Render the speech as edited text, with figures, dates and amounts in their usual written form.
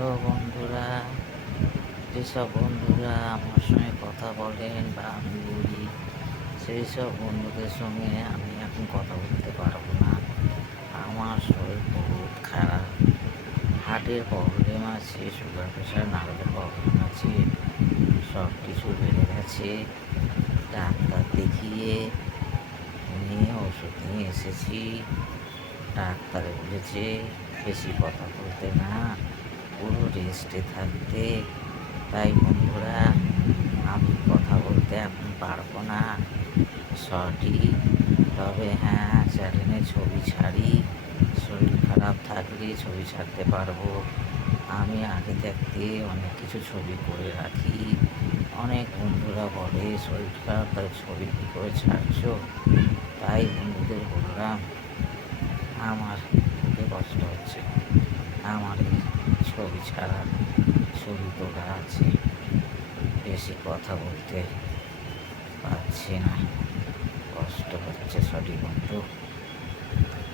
Hello বন্ধুরা, যেসব বন্ধুরা আমার সঙ্গে কথা বলেন বা আমি বলি, সেই সব বন্ধুদের সঙ্গে আমি এখন কথা বলতে পারবো না। আমার শরীর বহুত খারাপ। হার্টের প্রবলেম আছে, সুগার প্রেশার নার্ভের প্রবলেম আছে, সব কিছু বেড়ে গেছে। ডাক্তার দেখিয়ে নিয়ে ওষুধ নিয়ে এসেছি। ডাক্তারে বলেছে বেশি কথা বলতে না, পুরো রেস্টে থাকতে। তাই বন্ধুরা, আমি কথা বলতে এখন পারবো না সঠিক। তবে হ্যাঁ, চ্যানেলে ছবি ছাড়ি। শরীর খারাপ থাকলে ছবি ছাড়তে পারবো। আমি আগে থাকতে অনেক কিছু ছবি করে রাখি। অনেক বন্ধুরা বলে শরীর খারাপ, তাই ছবি কী করে ছাড়ছো? তাই বন্ধুদের বললাম, আমার বুকে কষ্ট হচ্ছে, আমার এই ছবি ছাড়া, ছবি তোলা আছে। বেশি কথা বলতে পারছি না, কষ্ট হচ্ছে সঠিক বন্ধু।